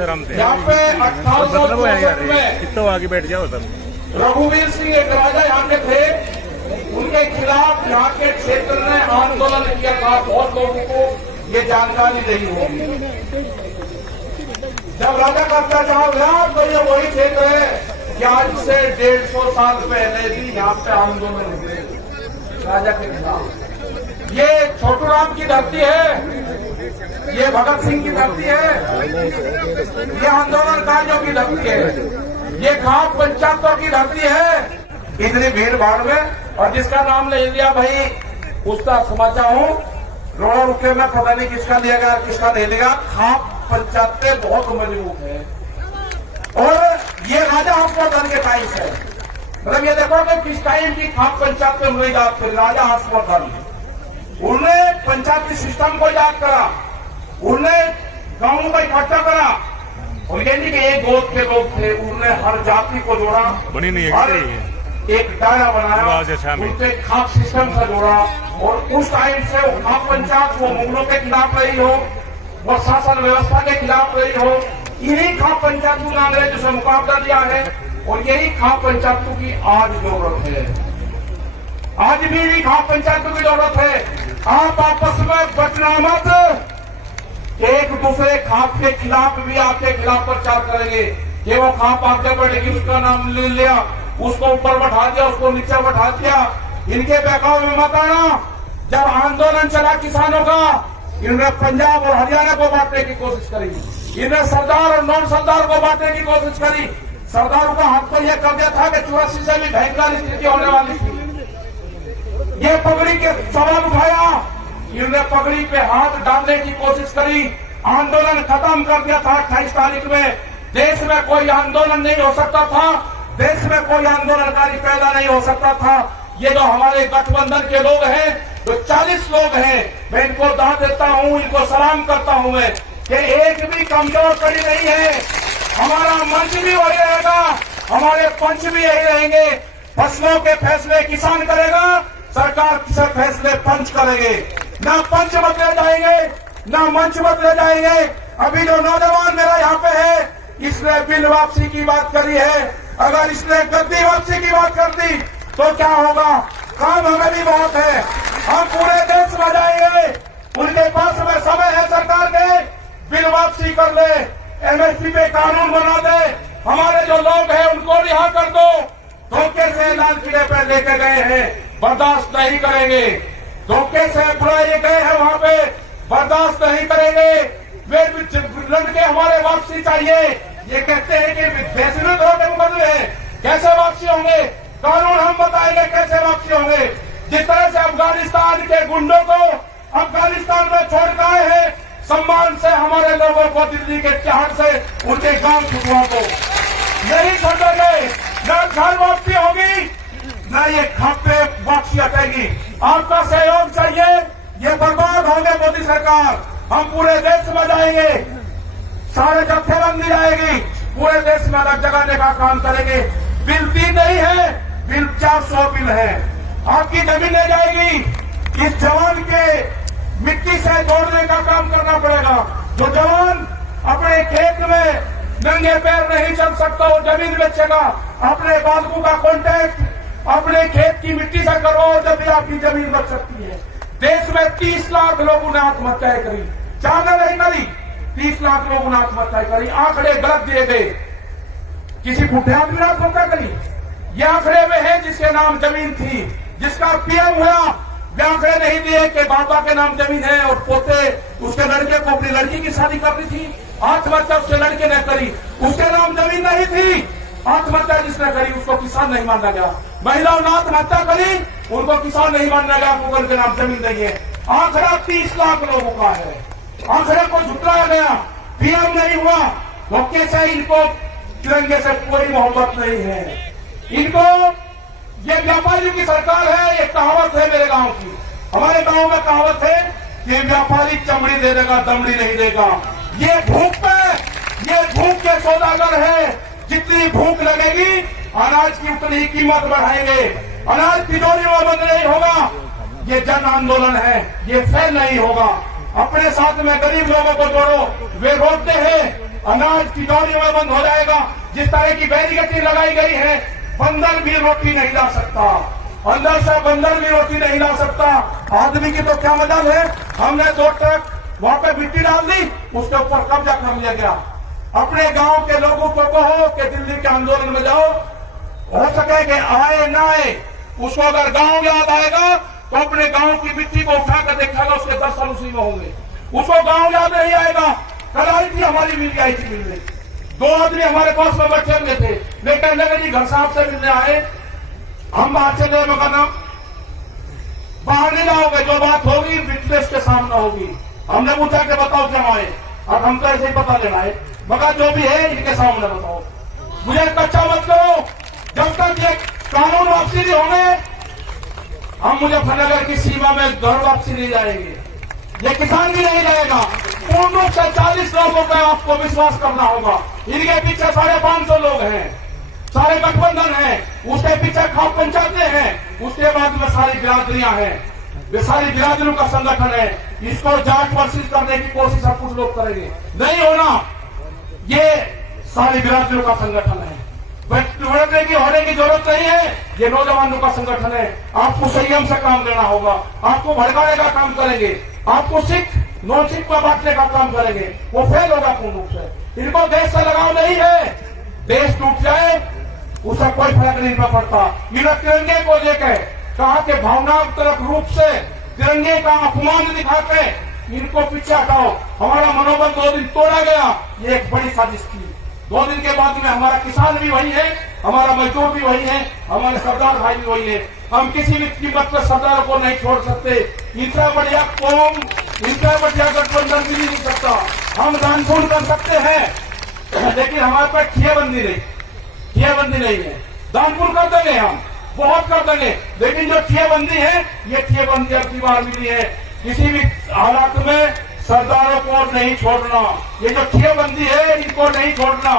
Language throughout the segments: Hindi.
शर्म थे यहाँ पे 1864 में कितना आगे बैठ जाओ तब रघुवीर सिंह एक राजा यहाँ के थे, उनके खिलाफ यहाँ के क्षेत्र ने आंदोलन किया था। बहुत लोगों को ये जानकारी नहीं होगी। जब राजा का अत्याचार हुआ तो ये वही क्षेत्र है कि आज से 150 साल पहले भी यहाँ पे आंदोलन हुए राजा के खिलाफ। ये छोटू राम की धरती है, ये भगत सिंह की धरती है, ये आंदोलनकारियों की धरती है, ये खाप पंचायतों की धरती है। इतनी भीड़ भाड़ में, और जिसका नाम ले लिया भाई उसका समझा हूँ, रोड़ा रुके में पता नहीं किसका लिया गया किसका नहीं लिया। खाप पंचायतें बहुत मजबूत है और ये राजा हर्षवर्धन के टाइम से, मतलब ये देखो कि किस टाइम की खाप पंचायत में हुई बात करी। राजा हर्षवर्धन उन्होंने पंचायती सिस्टम को याद करा, उन्होंने गांवों को इकट्ठा करा, और ये नहीं कि एक गोद के लोग थे, उन्होंने हर जाति को जोड़ा, बनी नहीं हर है एक दायरा बनाया, उनके खाप सिस्टम से जोड़ा। और उस टाइम से वो खाप पंचायत वो मुगलों के खिलाफ रही हो, वो शासन व्यवस्था के खिलाफ रही हो, इन्हीं खाप पंचायतों ने अंग्रेजों से मुकाबला दिया है। और यही खाप पंचायतों की आज जरूरत है, आज भी इन्हीं खाप पंचायतों की जरूरत है। आप आपस में बचना मत, एक दूसरे खाप के खिलाफ भी आपके खिलाफ प्रचार करेंगे कि वो खाप आगे बढ़ेगी, उसका नाम ले लिया, उसको ऊपर बैठा दिया, उसको नीचे बैठा दिया। इनके बहकाव में मत आना। जब आंदोलन चला किसानों का, इन्होंने पंजाब और हरियाणा को बांटने की कोशिश करी, इन्होंने सरदार और नॉन सरदार को बांटने की कोशिश करी। सरदारों का हाथ पर यह कर दिया था कि 84 से भी भयंकर स्थिति होने वाली थी। ये पगड़ी के सवाल उठाया, इन्होंने पगड़ी पे हाथ डालने की कोशिश करी, आंदोलन खत्म कर दिया था 28 तारीख में। देश में कोई आंदोलन नहीं हो सकता था, देश में कोई आंदोलनकारी पैदा नहीं हो सकता था। ये जो हमारे गठबंधन के लोग हैं, जो 40 लोग हैं, मैं इनको दाद देता हूं, इनको सलाम करता हूं मैं कि एक भी कमजोर कड़ी नहीं है। हमारा मंच भी वही रहेगा, हमारे पंच भी यही रहेंगे। फसलों के फैसले किसान करेगा, सरकार से फैसले पंच करेंगे। ना पंच बदले जाएंगे, ना मंच बदले जाएंगे। अभी जो नौजवान मेरा यहाँ पे है, इसने बिल वापसी की बात करी है। अगर इसने गद्दी वापसी की बात कर दी तो क्या होगा? काम हमें भी बहुत है, हम पूरे देश में जाएंगे। उनके पास में समय है सरकार के, बिल वापसी कर ले, एमएसपी पे कानून बना दे, हमारे जो लोग हैं उनको रिहा कर दो। धोखे से लाल किले पे लेके गए हैं, बर्दाश्त नहीं करेंगे। धोखे से बुलाए गए हैं वहां पे, बर्दाश्त नहीं करेंगे। वे लड़के हमारे वापसी चाहिए। ये कहते हैं कि बेसुरे होकर मुकदमे हैं, कैसे वापसी होंगे? कानून हम बताएंगे कैसे वापसी होंगे। जिस तरह से अफगानिस्तान के गुंडों को अफगानिस्तान में छोड़ कर आए हैं, सम्मान से हमारे लोगों को दिल्ली के चढ़ से उनके गांव छुपवा दो। नहीं छोड़ोगे, न घर वापसी होगी, न ये खाते वापसी हटेगी। आपका सहयोग चाहिए, ये बर्बाद होंगे मोदी सरकार। हम पूरे देश में जाएंगे, सारे जत्थेबंदी जाएगी, पूरे देश में अलग जगाने का काम करेंगे। बिल 3 नहीं है, बिल 400 बिल है। आपकी जमीन ले जाएगी, इस जवान के मिट्टी से जोड़ने का काम करना पड़ेगा। जो जवान अपने खेत में नंगे पैर नहीं चल सकता, वो जमीन बेचेगा। अपने बालकों का कॉन्टैक्ट अपने खेत की मिट्टी से करो, जब भी आपकी जमीन बच सकती है। देश में 30 लाख लोगों ने आत्महत्या करी, चाहना नहीं करी, 30 लाख लोगों ने आत्महत्या करी। आंकड़े गलत दिए गए, किसी बूढ़े आदमी ने आत्महत्या करी। ये आंकड़े में है जिसके नाम जमीन थी, जिसका पीएम हुआ, वे आंकड़े नहीं दिए कि बाबा के नाम जमीन है और पोते उसके लड़के को अपनी लड़की की शादी करनी थी, आत्महत्या उसके लड़के ने करी, उसके नाम जमीन नहीं थी। आत्महत्या जिसने करी उसको किसान नहीं माना गया। महिलाओं ने आत्महत्या करी, उनको किसान नहीं माना गया, मुगल के नाम जमीन नहीं है। आंकड़ा 30 लाख लोगों का है। आंकड़े को झुटलाया गया, पीएम नहीं हुआ। धोखे से इनको तिरंगे से कोई मोहब्बत नहीं है। इनको ये व्यापारी की सरकार है। ये कहावत है मेरे गांव की, हमारे गांव में कहावत है कि व्यापारी चमड़ी दे देगा, दमड़ी नहीं देगा। ये भूख पे, ये भूख के सौदागर है। जितनी भूख लगेगी, अनाज की उतनी ही कीमत बढ़ाएंगे। अनाज तिजोरी में बंद नहीं होगा। ये जन आंदोलन है, ये फेल नहीं होगा। अपने साथ में गरीब लोगों को जोड़ो। वे रोकते हैं अनाज तिजोरी में बंद हो जाएगा। जिस तरह की बैरिकेडिंग लगाई गई है, बंदर भी रोटी नहीं ला सकता, अंदर से बंदर भी रोटी नहीं ला सकता। आदमी की तो क्या मदद है, हमने 2 ट्रक वहां पे मिट्टी डाल दी, उसके ऊपर कब्जा कर लिया गया। अपने गांव के लोगों को कहो कि दिल्ली के आंदोलन में जाओ, हो सके कि आए ना आए, उसको अगर गांव याद आएगा तो अपने गांव की मिट्टी को उठाकर देखेगा, उसके दर्शन उसी में होंगे। उसको गांव याद नहीं आएगा। कल आई थी हमारी मिल आई थी मिलने, 2 आदमी हमारे पास में बैठे हुए थे, लेकिन लगे जी घर साहब से मिलने आए, हम बाहर चले गए। मगर बाहर नहीं जाओगे, जो बात होगी विटनेस के सामने होगी। हमने पूछा कि बताओ क्या आए, और हम तो ऐसे ही पता लेना है, मगर जो भी है इनके सामने बताओ। मुझे कच्चा मत करो, जब तक ये कानून वापसी नहीं होंगे हम मुजफ्फरनगर की सीमा में घर वापसी नहीं जाएंगे, ये किसान भी नहीं जाएगा। पूर्ण रूप से 40 लोगों पर आपको विश्वास करना होगा। इनके पीछे 550 लोग हैं, सारे गठबंधन हैं, उसके पीछे खाप पंचायतें हैं, उसके बाद में सारी बिरादरियां हैं, वे सारी बिरादरियों का संगठन है। इसको जांच परसिश करने की कोशिश सब कुछ लोग करेंगे, नहीं होना। ये सारी बिरादरियों का संगठन है, होने की जरूरत नहीं है। ये नौजवानों का संगठन है। आपको संयम से काम लेना होगा, आपको भड़काने का काम करेंगे, आपको सिख नॉन सिख को बांटने का काम करेंगे, वो फेल होगा पूर्ण रूप से। इनको देश से लगाव नहीं है, देश टूट जाए उसका कोई फर्क नहीं पड़ता। इन्हें तिरंगे को लेकर कहा कि भावनात्मक रूप से तिरंगे का अपमान दिखाते इनको पीछे हटाओ। हमारा मनोबल 2 दिन तोड़ा गया, ये एक बड़ी साजिश थी। 2 दिन के बाद में हमारा किसान भी वही है, हमारा मजदूर भी वही है, हमारे सरदार भाई भी वही है। हम किसी भी कीमत पर सरदारों को नहीं छोड़ सकते। इनसे बढ़िया कौम, इनसे बढ़िया गठबंधन भी नहीं सकता। हम दानपूर्ण कर सकते हैं, लेकिन हमारे पास ठियाबंदी नहीं है। दानपूर्ण कर देंगे, हम बहुत कर देंगे, लेकिन जो ठियाबंदी है, ये ठियाबंदी अब की बार मिली है। किसी भी हालात में सरदारों को नहीं छोड़ना, ये जो ठियाबंदी है इनको नहीं छोड़ना।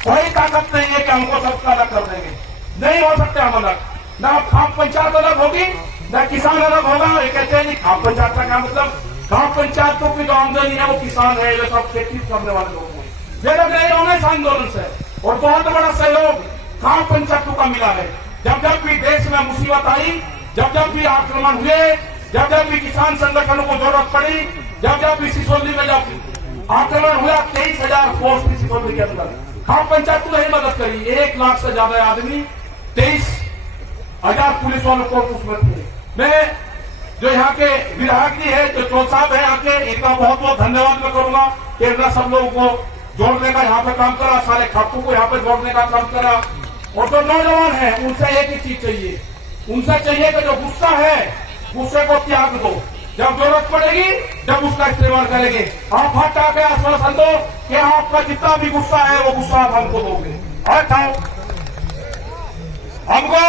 कोई ताकत नहीं है कि हमको सबका अलग कर देंगे, नहीं हो सकते हम अलग। ना खाप पंचायत अलग होगी, ना किसान अलग होगा। ये कहते हैं खाप पंचायत का क्या मतलब, खाप पंचायतों की जो आमदनी है वो किसान है, ये सब खेती करने वाले लोग हैं, ये लोग नहीं होंगे इस आंदोलन से। और बहुत बड़ा सहयोग खाप पंचायतों का मिला है। जब जब भी देश में मुसीबत आई, जब जब भी आक्रमण हुए, जब जब भी किसान संगठनों को जरूरत पड़ी, जब जब भी सिसोली में जब आक्रमण हुआ, 23,000 फोर्स थी सिसोली के अंदर, खाप पंचायत को नहीं मदद करी। 1 लाख से ज्यादा आदमी, 23,000 पुलिस वालों को उसमें थे। मैं जो यहाँ के विधायक जी है, जो चौल साहब है यहाँ के, इनका बहुत बहुत धन्यवाद मैं करूंगा कि इन्होंने सब लोगों को जोड़ने का यहाँ पे काम करा, सारे खापों को यहाँ पे जोड़ने का काम करा। और जो नौजवान है उनसे एक ही चीज चाहिए, उनसे चाहिए कि जो गुस्सा है, गुस्से को त्याग दो। जब जरूरत पड़ेगी जब उसका इस्तेमाल करेंगे। आप हाथ आके आश्वासन दो कि आपका जितना भी गुस्सा है वो गुस्सा आप हमको दोगे। और हमको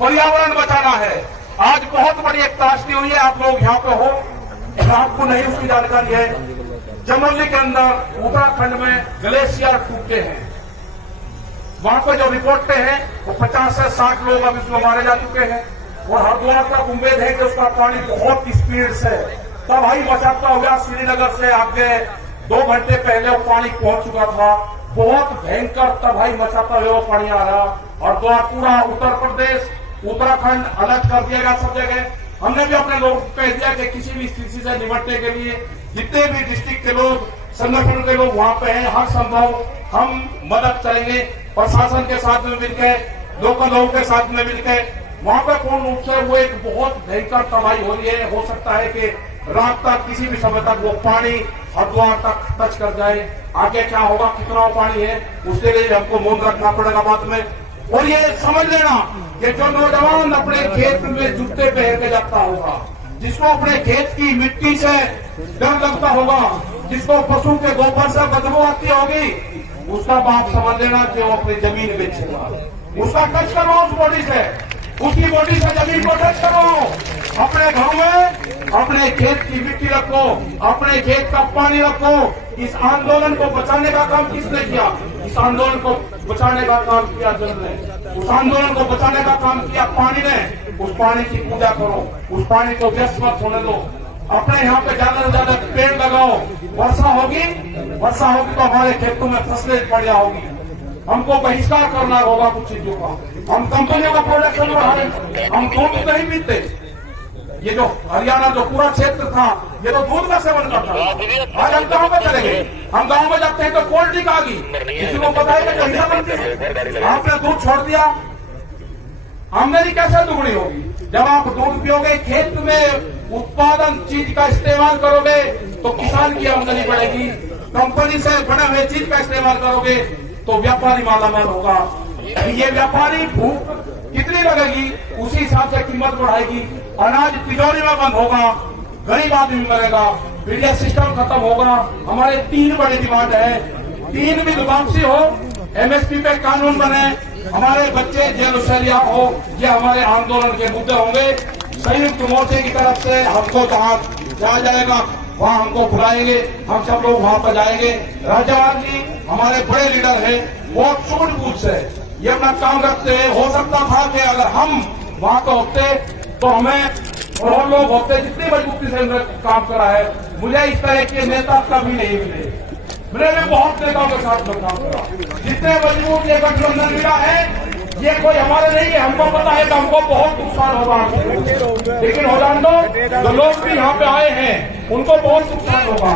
पर्यावरण बचाना है। आज बहुत बड़ी एक त्रासदी हुई है, आप लोग यहाँ पे हो, आपको नहीं उसकी जानकारी है। चमोली के अंदर उत्तराखंड में ग्लेशियर टूटे हैं, वहां पर जो रिपोर्टें हैं वो 50 से 60 लोग अब इसमें मारे जा चुके हैं। और हरिद्वार तक उम्मीद है कि उसका पानी बहुत स्पीड से तबाही मचाता हुआ श्रीनगर से आगे 2 घंटे पहले वो पानी पहुंच चुका था। बहुत भयंकर तबाही मचाता हुआ वो पानी आ रहा। हरिद्वार पूरा उत्तर प्रदेश, उत्तराखंड अलर्ट कर दिया गया सब जगह। हमने भी अपने लोगों को कह दिया कि किसी भी स्थिति से निपटने के लिए जितने भी डिस्ट्रिक्ट के लोग, संगठन के लोग वहां पे हैं, हर संभव हम मदद करेंगे। प्रशासन के साथ में मिलकर, लोकल लोगों के साथ में मिलकर वहां पर पूर्ण रूप से वो एक बहुत भयंकर तबाही हो रही है। हो सकता है कि रात तक, किसी भी समय तक वो पानी हरिद्वार तक टच कर जाए। आगे क्या होगा, कितना पानी है, उसके लिए हमको मौन रखना पड़ेगा बात में। और ये समझ लेना कि जो नौजवान अपने खेत में जूते पहन के जाता होगा, जिसको अपने खेत की मिट्टी से डर लगता होगा, जिसको पशु के गोबर से बदबू आती होगी, उसका बाप समझ लेना कि वो अपनी जमीन बेचेगा। उसका टच करो उस बॉडी से, उसकी बॉडी से जमीन को टच करो। अपने घरों में अपने खेत की मिट्टी रखो, अपने खेत का पानी रखो। इस आंदोलन को बचाने का काम किसने किया? इस आंदोलन को बचाने का काम किया जल ने, उस आंदोलन को बचाने का काम किया पानी ने। उस पानी की पूजा करो, उस पानी को व्यस्त मत होने दो। अपने यहाँ पे ज्यादा से ज्यादा पेड़ लगाओ। वर्षा होगी तो हमारे खेतों में फसलें बढ़िया होगी। हमको बहिष्कार करना होगा कुछ चीजों का। हम कंपनियों का प्रोडक्शन बढ़ाएं। हम दूध नहीं पीते। ये जो हरियाणा जो पूरा क्षेत्र था, ये तो दूध का सेवन करता था। आज हम गाँव में चले गए। हम गाँव में जाते हैं तो कोल्ड ड्रिंक आ गई। किसी को पता है कि कहीं बनती है। आपने दूध छोड़ दिया, आमदनी कैसे दुगनी होगी? जब आप दूध पियोगे, खेत में उत्पादन चीज का इस्तेमाल करोगे तो किसान की आमदनी बढ़ेगी। कंपनी से बने हुए चीज का इस्तेमाल करोगे तो व्यापारी मालामाल होगा। ये व्यापारी भूख कितनी लगेगी उसी हिसाब से कीमत बढ़ाएगी। अनाज तिजोरी में बंद होगा, गरीब आदमी मरेगा, फिर यह सिस्टम खत्म होगा। हमारे 3 बड़ी डिमांड है। 3 भी वापसी हो, एमएसपी पे कानून बने, हमारे बच्चे जेल से रिहा हो। ये हमारे आंदोलन के मुद्दे होंगे। संयुक्त मोर्चे की तरफ से हमको जहाँ जाएगा वहाँ हमको बुलाएंगे। हम सब लोग वहाँ पर जाएंगे। राज्यपाल जी हमारे बड़े लीडर हैं, बहुत सूझबूझ से ये अपना काम रखते हैं। हो सकता था कि अगर हम वहाँ पे होते तो हमें और लोग होते जितनी मजबूती से काम करा है। मुझे इस तरह के नेता कभी नहीं मिले। मैंने बहुत नेताओं के साथ में काम करा। जितने मजबूत ये गठबंधन मिला है, ये कोई हमारे नहीं है। हमको पता है कि हमको बहुत नुकसान होगा, लेकिन हो जान दो। जो लोग भी यहाँ पे आए हैं उनको बहुत नुकसान होगा।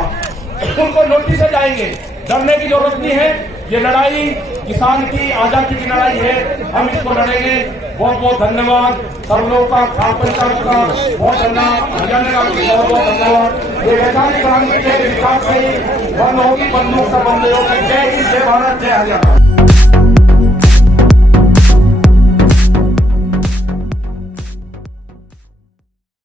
उनको नोटिस से जाएंगे। डरने की जरूरत नहीं है। ये लड़ाई किसान की आजादी की लड़ाई है। हम इसको लड़ेंगे। बहुत बहुत धन्यवाद सब लोगों का, ग्राम पंचायत का बहुत धन्यवाद, हरियाणा का बहुत बहुत धन्यवाद। ये वैधानिक विकास से बंद होगी, बंदूक से बंद होगी। जय हिंद, जय भारत, जय हरियाणा।